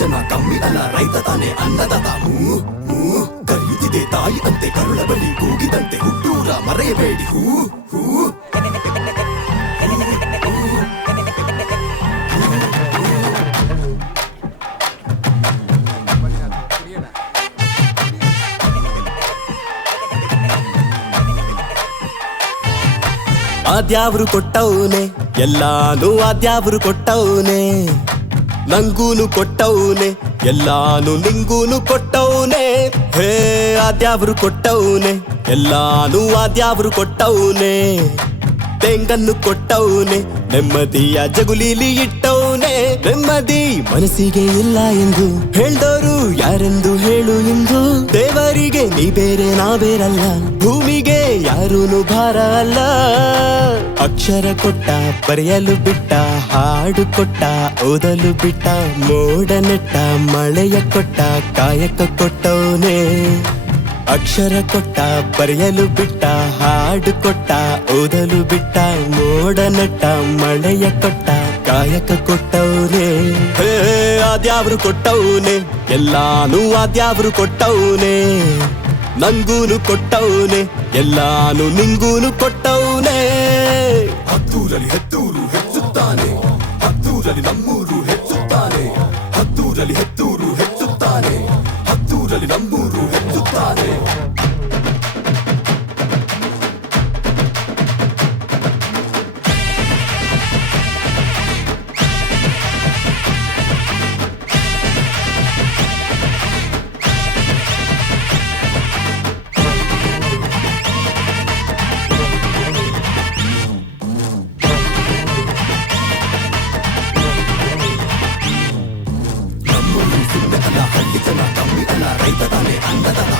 ಜನ ಕಮ್ಮಿ ಅಲ್ಲ, ರೈತ ತಾನೆ ಅನ್ನದಾತ. ಕರೆಯುತ್ತಿದೆ ತಾಯಿ ಅಂತೆ ಕರುಳ ಬಳಿ, ಕೂಗಿದಂತೆ ಹುಟ್ಟೂರ ಮರೆಯಬೇಡಿ. ಹೂ ಹೂ ಆದ್ಯಾವ್ರು ಕೊಟ್ಟವ್ನೆ ಎಲ್ಲಾನು, ಆದ್ಯಾವ್ರು ಕೊಟ್ಟವ್ನೆ ನಂಗೂನು ಕೊಟ್ಟವ್ನೆ, ಎಲ್ಲಾನು ನಿಂಗೂನು ಕೊಟ್ಟವ್ನೆ. ಹೇ ಆದ್ಯಾವ್ರು ಕೊಟ್ಟವ್ನೆ ಎಲ್ಲಾನು, ಆದ್ಯಾವ್ರು ಕೊಟ್ಟವ್ನೆ. ತೆಂಗನ್ನು ಕೊಟ್ಟವ್ನೆ, ನೆಮ್ಮದಿಯ ಜಗುಲೀಲಿ ಇಟ್ಟವ್ನೆ. ನೆಮ್ಮದಿ ಮನಸ್ಸಿಗೆ ಇಲ್ಲ ಎಂದು ಹೇಳ್ದೋರು ಯಾರೆಂದು ಹೇಳು ಇಂದು. ದೇವರಿಗೆ ನೀ ಬೇರೆ ನಾ ಬೇರಲ್ಲ, ಭೂಮಿಗೆ ಯಾರೂನು ಭಾರ ಅಲ್ಲ. ಅಕ್ಷರ ಕೊಟ್ಟ, ಬರೆಯಲು ಬಿಟ್ಟ, ಹಾಡು ಕೊಟ್ಟ, ಓದಲು ಬಿಟ್ಟ, ಮೋಡ ನೆಟ್ಟ, ಮಳೆಯ ಕೊಟ್ಟ, ಕಾಯಕ ಕೊಟ್ಟವನೇ. ಅಕ್ಷರ ಕೊಟ್ಟ, ಬರೆಯಲು ಬಿಟ್ಟ, ಹಾಡು ಕೊಟ್ಟ, ಓದಲು ಬಿಟ್ಟ, ಮೋಡ ನೆಟ್ಟ, ಮಳೆಯ ಕೊಟ್ಟ, ಕಾಯಕ ಕೊಟ್ಟವನೇ. ಹೇ ಆದ್ಯಾವ್ರು ಕೊಟ್ಟವನೇ ಎಲ್ಲಾನು, ಆದ್ಯಾವ್ರು ಕೊಟ್ಟವನೇ. ನಂಗೂನು ಕೊಟ್ಟವನೇ, ಎಲ್ಲಾನು ನಿಂಗೂನು ಕೊಟ್ಟವನೇ. ಹತ್ತೂರಲ್ಲಿ ಹೆತ್ತೂರು ಹೆಚ್ಚುತ್ತಾನೆ, ಹತ್ತೂರಲ್ಲಿ ನಮ್ಮೂರು ಹೆಚ್ಚುತ್ತಾನೆ. ಹತ್ತೂರಲ್ಲಿ ಹೆತ್ತೂರು ಹೆಚ್ಚುತ್ತಾನೆ, ಹತ್ತೂರಲ್ಲಿ ನಮ್ಮೂರು ಹೆಚ್ಚುತ್ತಾನೆ. ಹಳ್ಳಿ ಜನ ಕಮ್ಮಿ ಅಲ್ಲ, ರೈತ ತಾನೆ ಅನ್ನದಾತ.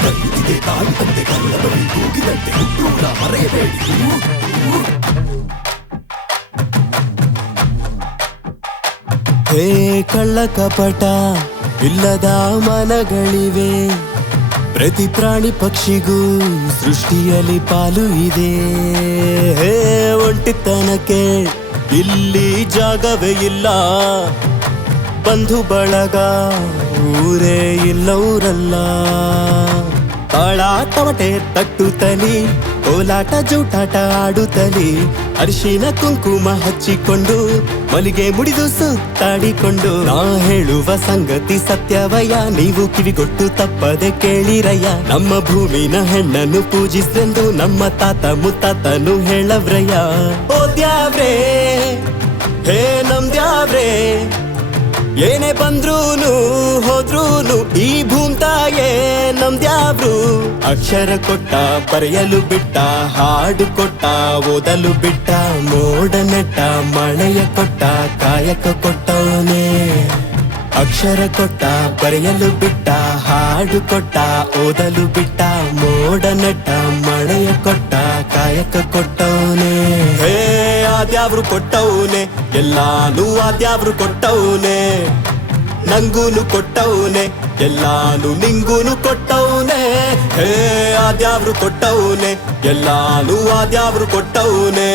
ಕರೆಯುತ್ತಿದೆ ತಾಯಿ ಅಂತೆ ಕರುಳ ಬಳಿ, ಕೂಗಿದಂತೆ ಹುಟ್ಟೂರ ಮರೆಯಬೇಡಿ. ಹೇ ಕಳ್ಳ ಕಪಟ ಇಲ್ಲದ ಮನಗಳಿವೆ, ಪ್ರತಿ ಪ್ರಾಣಿ ಪಕ್ಷಿಗೂ ಸೃಷ್ಟಿಯಲ್ಲಿ ಪಾಲು ಇದೆ. ಹೇ ಒಂಟಿತನಕ್ಕೆ ಇಲ್ಲಿ ಜಾಗವೇ ಇಲ್ಲ, ಬಂಧು ಬಳಗ ಊರೇ ಇಲ್ಲವರಲ್ಲ. ತಾಳ ತಮಟೆ ತಟ್ಟುತ್ತಲಿ, ಕೋಲಾಟ ಜೂಟಾಟ ಆಡುತ್ತಲಿ, ಅರಿಶಿನ ಕುಂಕುಮ ಹಚ್ಚಿಕೊಂಡು, ಮಲಿಗೆ ಮುಡಿದು ಸುತ್ತಾಡಿಕೊಂಡು. ನಾ ಹೇಳುವ ಸಂಗತಿ ಸತ್ಯವಯ್ಯ, ನೀವು ಕಿವಿಗೊಟ್ಟು ತಪ್ಪದೆ ಕೇಳಿರಯ್ಯ. ನಮ್ಮ ಭೂಮಿನ ಹೆಣ್ಣನ್ನು ಪೂಜಿಸೆಂದು ನಮ್ಮ ತಾತ ಮುತ್ತಾತನು ಹೇಳವ್ರಯ್ಯ. ಓದ್ಯಾವ್ರೇ ಹೇ ನಮ್ದ್ಯಾವ್ರೇ, ಏನೇ ಬಂದ್ರೂನು ಹೋದ್ರೂನು ಈ ಭೂಮ್ತಾಯೇ ನಮ್ದ್ಯಾವ್ರು. ಅಕ್ಷರ ಕೊಟ್ಟ, ಬರೆಯಲು ಬಿಟ್ಟ, ಹಾಡು ಕೊಟ್ಟ, ಓದಲು ಬಿಟ್ಟ, ಮೋಡ ನೆಟ್ಟ, ಮಳೆಯ ಕೊಟ್ಟ, ಕಾಯಕ ಕೊಟ್ಟವನೇ. ಅಕ್ಷರ ಕೊಟ್ಟ, ಬರೆಯಲು ಬಿಟ್ಟ, ಹಾಡು ಕೊಟ್ಟ, ಓದಲು ಬಿಟ್ಟ, ಮೋಡ ನೆಟ್ಟ, ಮಳೆಯ ಕೊಟ್ಟ, ಕಾಯಕ ಕೊಟ್ಟವನೇ. ಹೇ ಆದ್ಯಾವ್ರು ಕೊಟ್ಟವನೇ ಎಲ್ಲಾನು, ಆದ್ಯಾವ್ರು ಕೊಟ್ಟವನೇ. ನಂಗೂನು ಕೊಟ್ಟವನೇ, ಎಲ್ಲಾನು ನಿಂಗೂನು ಕೊಟ್ಟವನೇ. ಹೇ ಆದ್ಯಾವ್ರು ಕೊಟ್ಟವನೇ ಎಲ್ಲಾನು, ಆದ್ಯಾವ್ರು ಕೊಟ್ಟವನೇ.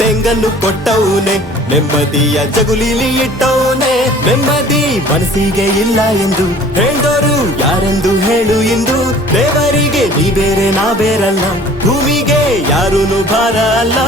ತೆಂಗನ್ನು ಕೊಟ್ಟವನೇ, ನೆಮ್ಮದಿಯ ಜಗುಲೀಲಿ ಇಟ್ಟವನೇ. ನೆಮ್ಮದಿ ಮನಸ್ಸಿಗೆ ಇಲ್ಲ ಎಂದು ಹೇಳ್ದೋರು ಯಾರೆಂದು ಹೇಳು ಇಂದು. ದೇವರಿಗೆ ನೀ ಬೇರೆ ನಾ ಬೇರಲ್ಲ, ಭೂಮಿಗೆ ಯಾರೂನು ಭಾರ ಅಲ್ಲ.